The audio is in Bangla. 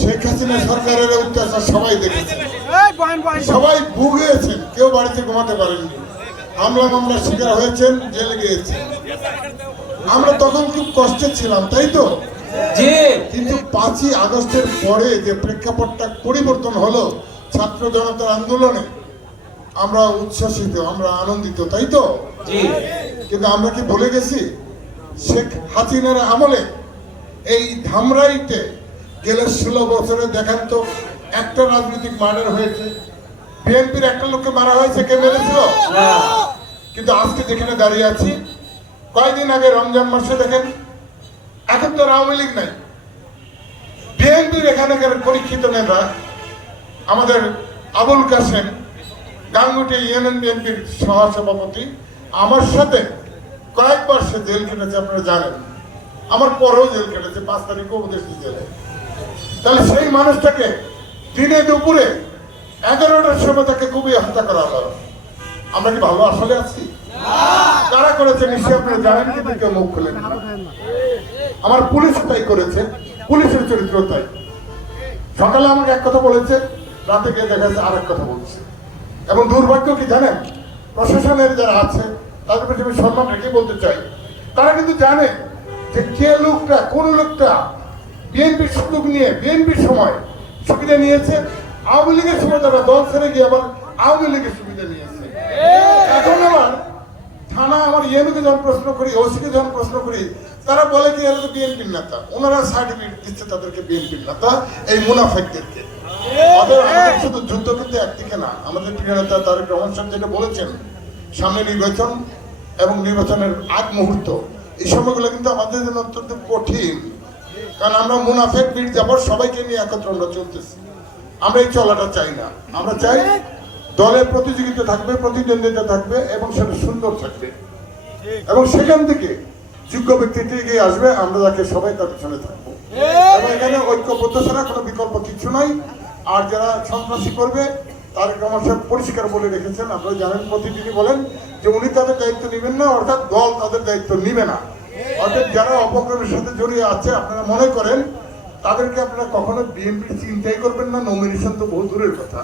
শেখ হাসিনা সরকারের অত্যাচার সবাই দেখেছে, সবাই ভুগেছেন, কেউ বাড়িতে ঘুমাতে পারেননি, হামলা মামলার শিকার হয়েছেন, জেলে গিয়েছেন। আমরা তখন খুব কষ্টে ছিলাম, তাই তো? কিন্তু 5ই আগস্টের পরে যে প্রেক্ষাপটটা পরিবর্তন হলো ছাত্র জনতার আন্দোলনে, আমরা উচ্ছ্বসিত, আমরা আনন্দিত, তাই তো? কিন্তু আমরা কি ভুলে গেছি শেখ হাসিনার আমলে এই ধামরাইতে গেলে 16 বছরে দেখান তো একটা রাজনৈতিক মার্ডার হয়েছে? বিএনপির একটা লোককে মারা হয়েছে, কে মেরেছিল? কিন্তু আজকে যেখানে দাঁড়িয়ে আছি, কয়েকদিন আগে রমজান মাসে দেখেন, এখন তো আওয়ামী লীগ নাই, বিএনপির এখানকার পরীক্ষিত নেতা আমাদের আবুল কাসেম গাঙ্গুটি ইউনিয়ন বিএনপির সহসভাপতি, আমার সাথে কয়েকবার সে জেল কেটেছে, আপনারা জানেন। আমার পরেও জেল কেটেছে, 5 তারিখে উপদেষ্টা জেলে। তাহলে সেই মানুষটাকে দিনে দুপুরে 11টার সময় তাকে খুবই হত্যা করা হলো। আমরা কি ভালো আসলে আছি? তারা করেছে নিশ্চয়ই আপনারা জানেন, কিন্তু কেউ মুখ খুলেন না। আমার পুলিশ তাই করেছে, পুলিশের চরিত্র তাই। সকালে আমাকে এক কথা বলেছে, রাতে গিয়ে দেখা যাচ্ছে আর এক কথা বলছে। এবং দুর্ভাগ্য কি জানেন, প্রশাসনের যারা আছে তাদের প্রতি আমি সম্মান রেখে বলতে চাই, তারা কিন্তু জানে যে কে লোকটা, কোন লোকটা বিএনপির সুযোগ নিয়ে বিএনপির সময় সুবিধা নিয়েছে, আওয়ামী লীগের সময় তারা দল ছেড়ে গিয়ে আবার আওয়ামী লীগের সুবিধা নিয়েছে। এখন আবার থানা আমার ইয়েনুকে যখন প্রশ্ন করি, ওসিকে যখন প্রশ্ন করি, তারা বলে কি এরা তো বিএনপির নেতা, ওনারা সার্টিফিকেট দিচ্ছে তাদেরকে বিএনপির নেতা, এই মুনাফেকদেরকে। আমাদের শুধু যুদ্ধ কিন্তু একদিকে না, আমাদের প্রিয় নেতা তারেক রহমান সাহেব যেটা বলেছেন, সামনে নির্বাচন এবং নির্বাচনের আগ মুহূর্ত, এই সময়গুলো কিন্তু আমাদের জন্য অত্যন্ত কঠিন। কারণ আমরা মুনাফেক বীর যাবর সবাইকে নিয়ে একত্র আমরা চলতেছি। আমরা এই চলাটা চাই না, আমরা চাই দলে প্রতিযোগিতা থাকবে, প্রতিদ্বন্দ্বিতা থাকবে এবং সেটা সুন্দর থাকবে, এবং সেখান থেকে যোগ্য ব্যক্তিটি এগিয়ে আসবে, আমরা যাকে সবাই তার পিছনে থাকবো। এবং এখানে ঐক্যবদ্ধ ছাড়া কোনো বিকল্প কিছু নাই। আর যারা সন্ত্রাসী করবে, তারেক রহমান সাহেব পরিষ্কার বলে রেখেছেন, আপনারা জানেন, প্রতিদিনই বলেন যে উনি তাদের দায়িত্ব নেবেন না, অর্থাৎ দল তাদের দায়িত্ব নিবে না। অর্থাৎ যারা অপকর্মের সাথে জড়িয়ে আছে, আপনারা মনে করেন তাদেরকে আপনারা কখনো বিএনপির চিন্তাই করবেন না, নমিনেশন তো বহু দূরের কথা।